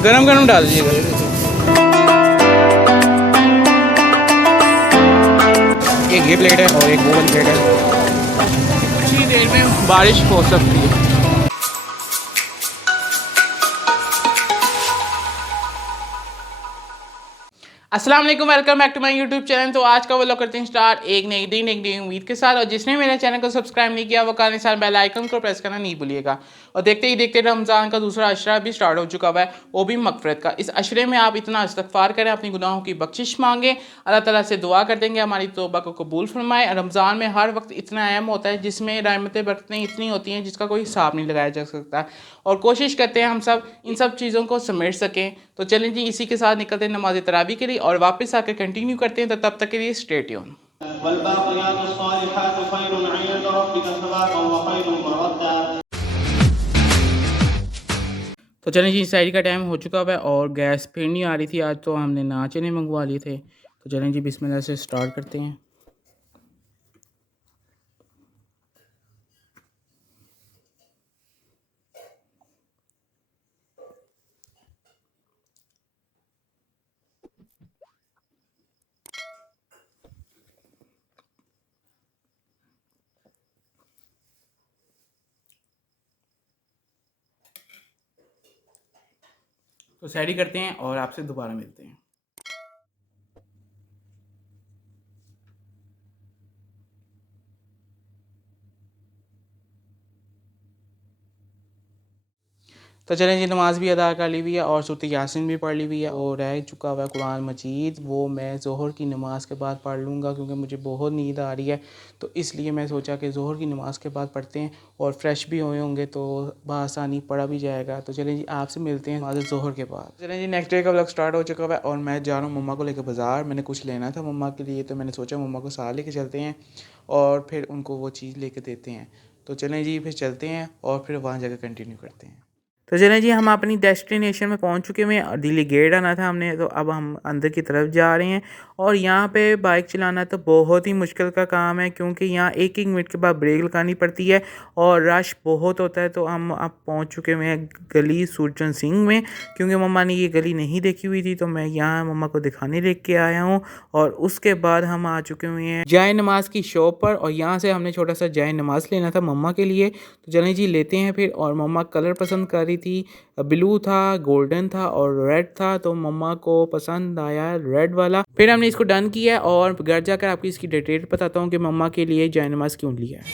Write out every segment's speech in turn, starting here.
गरम गरम डाल दीजिएगा। एक ये प्लेट है और एक वो वाली प्लेट है। कुछ ही देर में बारिश हो सकती है। अस्सलाम वालेकुम, welcome back to my YouTube channel. तो आज का वो लोग करते हैं स्टार्ट एक नई दिन एक नई उम्मीद के साथ। और जिसने मेरे चैनल को सब्सक्राइब नहीं किया वो करने साथ बेल आइकन को प्रेस करना नहीं भूलिएगा। और देखते ही देखते रमज़ान का दूसरा अशरा भी स्टार्ट हो चुका हुआ है, वो भी मगफरत का। इस अशरे में आप इतना इस्तग़फ़ार करें, अपनी गुनाहों की बख्शिश मांगें, अल्लाह ताला से दुआ कर देंगे हमारी तौबा को कबूल फरमाए। रमज़ान में हर वक्त इतना अहम होता है जिसमें रहमतें बरकतें इतनी होती हैं जिसका कोई हिसाब नहीं लगाया जा सकता। और कोशिश करते हैं हम सब इन सब चीज़ों को समेट सकें। तो चलें जी, इसी के साथ निकलते हैं नमाज तरावी के लिए और वापस आकर कंटिन्यू करते हैं। तो तब तक के लिए स्टे ट्यून। तो चलें जी, शायरी का टाइम हो चुका है और गैस फिर नहीं आ रही थी। आज तो हमने नाचने मंगवा लिए थे। तो चलें जी, बिस्मिल्लाह से स्टार्ट करते हैं। तो शायरी करते हैं और आपसे दोबारा मिलते हैं। तो चलें जी, नमाज़ भी अदा कर ली हुई है और सूरत यासीन भी पढ़ ली हुई है और रह चुका हुआ कुरान मजीद। वो मैं ज़ोहर की नमाज़ के बाद पढ़ लूँगा क्योंकि मुझे बहुत नींद आ रही है। तो इसलिए मैं सोचा कि ज़ोहर की नमाज़ के बाद पढ़ते हैं और फ्रेश भी हुए होंगे तो बआसानी पढ़ा भी जाएगा। तो चलें जी, आपसे मिलते हैं नमाज़ ज़ोहर के बाद। चलें जी, नेक्स्ट डे का व्लॉग स्टार्ट हो चुका है और मैं जा रहा हूँ मम्मा को लेकर बाज़ार। मैंने कुछ लेना था मम्मा के लिए, तो मैंने सोचा मम्मा को साथ लेके चलते हैं और फिर उनको वो चीज़ लेके देते हैं। तो चलें जी, फिर चलते हैं और फिर वहाँ जाकर कंटिन्यू करते हैं। तो चलें जी, हम अपनी डेस्टिनेशन में पहुंच चुके हैं और दिल्ली गेट आना था हमने। तो अब हम अंदर की तरफ जा रहे हैं और यहाँ पे बाइक चलाना तो बहुत ही मुश्किल का काम है क्योंकि यहाँ एक एक मिनट के बाद ब्रेक लगानी पड़ती है और रश बहुत होता है। तो हम अब पहुंच चुके हैं गली सुरजन सिंह में क्योंकि मम्मा ने ये गली नहीं देखी हुई थी। तो मैं यहाँ मम्मा को दिखाने लेके आया हूँ और उसके बाद हम आ चुके हुए हैं जाए नमाज की शॉप पर और यहाँ से हमने छोटा सा जाए नमाज लेना था मम्मा के लिए। तो चलें जी, लेते हैं फिर। और मम्मा कलर पसंद कर रही थी, ब्लू था, गोल्डन था और रेड था। तो मम्मा को पसंद आया रेड वाला। फिर हमने इसको डन किया और घर जाकर आपको इसकी डिटेल बताता हूँ कि मम्मा के लिए जायनमाज क्यों लिया है।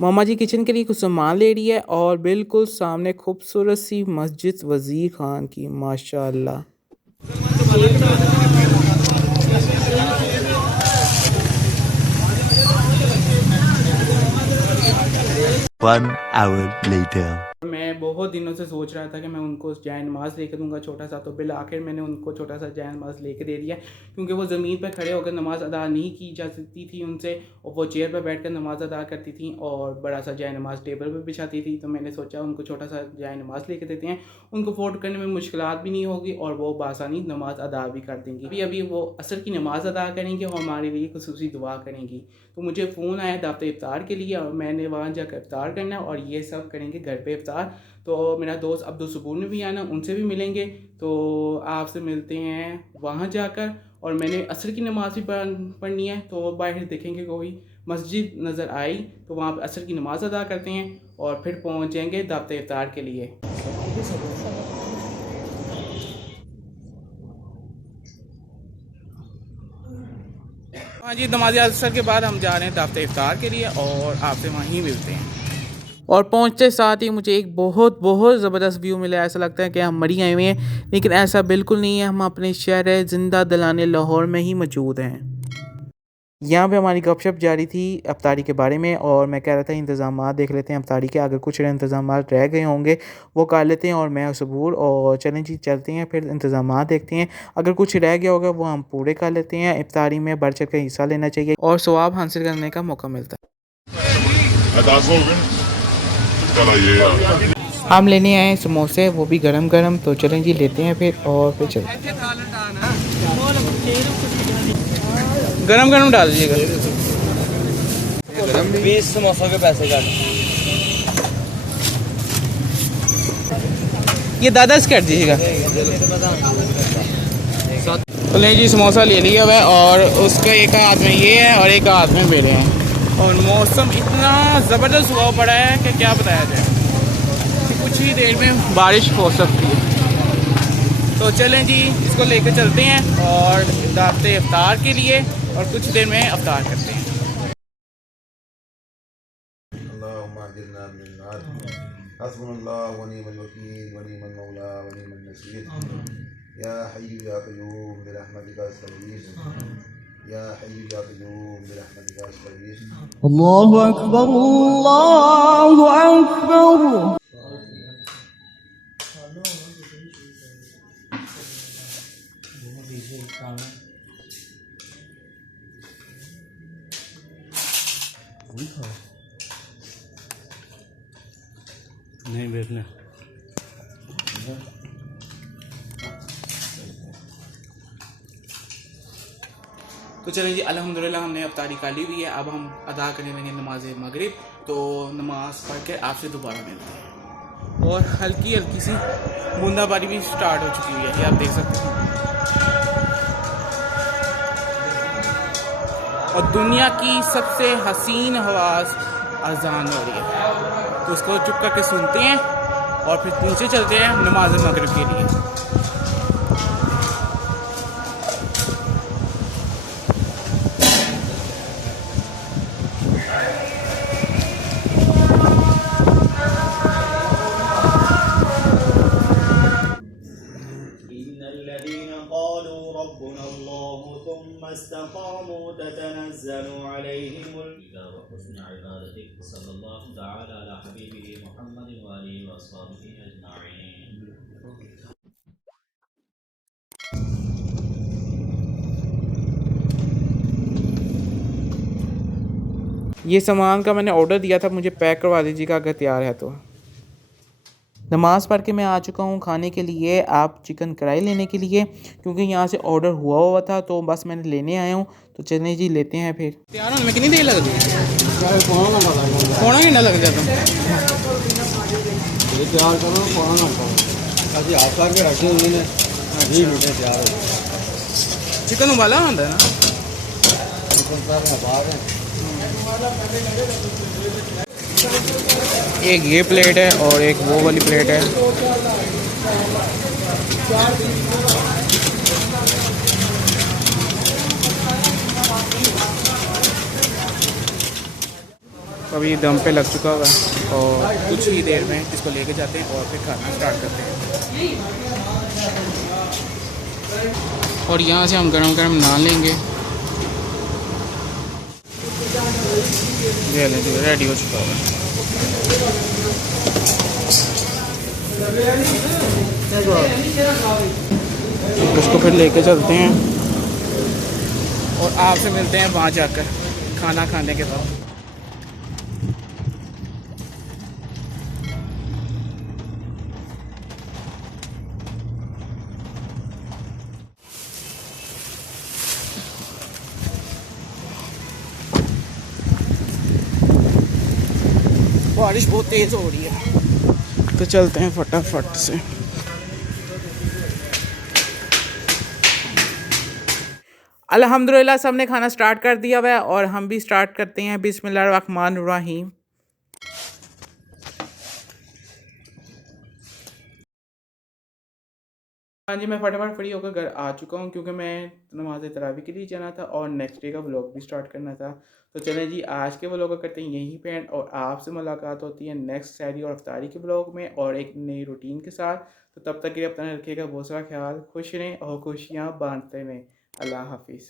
मम्मा जी किचन के लिए कुछ सामान ले रही है और बिल्कुल सामने खूबसूरत सी मस्जिद वज़ीर खान की, माशाअल्लाह। 1 hour later. मैं बहुत दिनों से सोच रहा था कि मैं उनको जाए नमाज़ लेकर दूंगा छोटा सा। तो बिल आखिर मैंने उनको छोटा सा जाए नमाज़ लेके दे दिया क्योंकि वो ज़मीन पर खड़े होकर नमाज़ अदा नहीं की जा सकती थी उनसे और वो चेयर पर बैठकर नमाज़ अदा करती थी और बड़ा सा जाए नमाज़ टेबल पर बिछाती थी। तो मैंने सोचा उनको छोटा सा जाए नमाज़ लेके देते हैं, उनको फोल्ड करने में मुश्किलात भी नहीं होगी और वो बासानी नमाज़ अदा भी कर देंगी। अभी अभी वो असर की नमाज़ अदा करेंगे और हमारे लिए खुसूसी दुआ करेंगी। तो मुझे फ़ोन आया दावत इफ्तार के लिए और मैंने वहाँ जाकर इफ्तार करना और ये सब करेंगे घर पे इफ्तार। तो मेरा दोस्त अब्दुल सबूर ने भी आना, उनसे भी मिलेंगे। तो आपसे मिलते हैं वहाँ जाकर। और मैंने असर की नमाज़ भी पढ़नी है तो बाहर देखेंगे कोई मस्जिद नज़र आई तो वहाँ पर असर की नमाज़ अदा करते हैं और फिर पहुँच जाएंगे दावत इफ्तार के लिए। हाँ जी, नमाज़ असर के बाद हम जा रहे हैं दावत इफ्तार के लिए और आपसे वहीं मिलते हैं। और पहुंचते साथ ही मुझे एक बहुत बहुत ज़बरदस्त व्यू मिला। ऐसा लगता है कि हम मरी आए हुए हैं, लेकिन ऐसा बिल्कुल नहीं है। हम अपने शहर ज़िंदा दिलाने लाहौर में ही मौजूद हैं। यहाँ पे हमारी गपशप जारी थी अफ्तारी के बारे में और मैं कह रहा था इंतज़ामात देख लेते हैं अफ्तारी के। अगर कुछ इंतज़ामात रह गए होंगे वो कर लेते हैं और मैं सबूर और चलें जी चलते हैं फिर इंतज़ामात देखते हैं। अगर कुछ रह गया होगा वो हम पूरे कर लेते हैं। इफ्तारी में बढ़ चढ़ कर हिस्सा लेना चाहिए और सवाब हासिल करने का मौका मिलता है। हम लेने आए समोसे, वो भी गरम गरम। तो चलें जी लेते हैं फिर और फिर चलते हैं। गरम गरम डाल दीजिएगा। 20 समोसों के पैसे काट। ये दादा से काट दीजिएगा। तो नहीं जी, समोसा ले लिया हुआ है और उसका एक हाथ में ये है और एक हाथ में मेरे हैं। और मौसम इतना ज़बरदस्त हुआ पड़ा है कि क्या बताया जाए, कि कुछ ही देर में बारिश हो सकती है। तो चलें जी, इसको लेकर चलते हैं और दावत इफ्तार के लिए, और कुछ देर में इफ्तार करते हैं। या हय्यु या क़य्यूम बिरहमतिका अस्तगीथ या हय्यु या क़य्यूम बिरहमतिका अस्तगीथ। अल्लाहु अकबर, अल्लाहु अकबर। नहीं बैठना। तो चलें जी, अल्हम्दुलिल्लाह हमने इफ्तारी का ली हुई है। अब हम अदा करने लगे नमाज मगरिब। तो नमाज पढ़ के आपसे दोबारा मिलते हैं। और हल्की हल्की सी बूंदाबांदी भी स्टार्ट हो चुकी हुई है, ये आप देख सकते हैं। और दुनिया की सबसे हसीन आवाज़ अजान हो रही है, तो उसको चुप करके सुनते हैं और फिर नीचे चलते हैं नमाज मगरिब के लिए। इस्तक़ामू ततनज़्ज़लु अलैहिमुल हुस्न इबादतिक सल्लल्लाहु तआला अला हबीबिही मुहम्मद व आलिहि व अस्हाबिही अजमाइन। ये सामान का मैंने ऑर्डर दिया था, मुझे पैक करवा दीजिएगा अगर तैयार है तो। नमाज़ पढ़ के मैं आ चुका हूँ खाने के लिए, आप चिकन कढ़ाई लेने के लिए, क्योंकि यहाँ से ऑर्डर हुआ था तो बस मैंने लेने आया हूँ। तो चलें जी, लेते हैं फिर। तैयार होने में कितनी देर लगती है? पौना घंटा लग जाता। तैयार करो पौना घंटा। अभी हाथ पार के रखे हुए ने 20 मिनट तैयार हो। चिकन उबाला होता है ना? चिकन का बाहर है। एक ये प्लेट है और एक वो वाली प्लेट है। अभी दम पे लग चुका हुआ है और कुछ ही देर में इसको लेके जाते हैं और फिर खाना स्टार्ट करते हैं। और यहाँ से हम गरम गरम नान लेंगे। ये रेडी हो चुका हुआ है। उसको फिर लेके चलते हैं और आपसे मिलते हैं वहाँ जाकर खाना खाने के बाद। बारिश बहुत तेज़ हो रही है, तो चलते हैं फटाफट से। अल्हम्दुलिल्लाह सबने खाना स्टार्ट कर दिया हुआ है और हम भी स्टार्ट करते हैं। बिस्मिल्लाहिर्रहमानिर्रहीम। हाँ जी, मैं फटाफट फ्री होकर घर आ चुका हूँ क्योंकि मैं नमाज तरावी के लिए जाना था और नेक्स्ट डे का व्लॉग भी स्टार्ट करना था। तो चलें जी, आज के व्लॉग को करते हैं यहीं पे एंड, और आपसे मुलाकात होती है नेक्स्ट सहरी और अफ्तारी के व्लॉग में और एक नई रूटीन के साथ। तो तब तक के लिए अपना रखिएगा बहुत सारा ख्याल, खुश रहें और खुशियाँ बांटते रहें। अल्लाह हाफिज़।